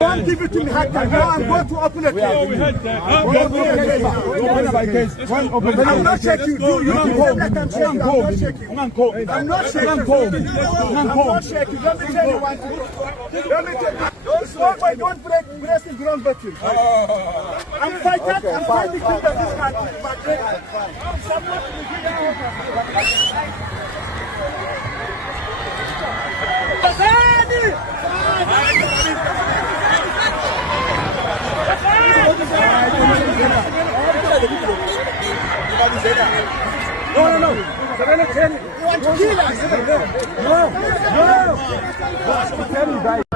Don't give it to me, Hacker. Now I'm going to open a case. I'm not shaking you. You can hold that I'm shaking. I'm not shaking. I'm not shaking. I'm not shaking. Let me tell you one thing. Let me tell you. Don't stop. I don't press the ground button. I'm fighting. I'm fighting to this country. I'm supporting No. You want to kill us? No.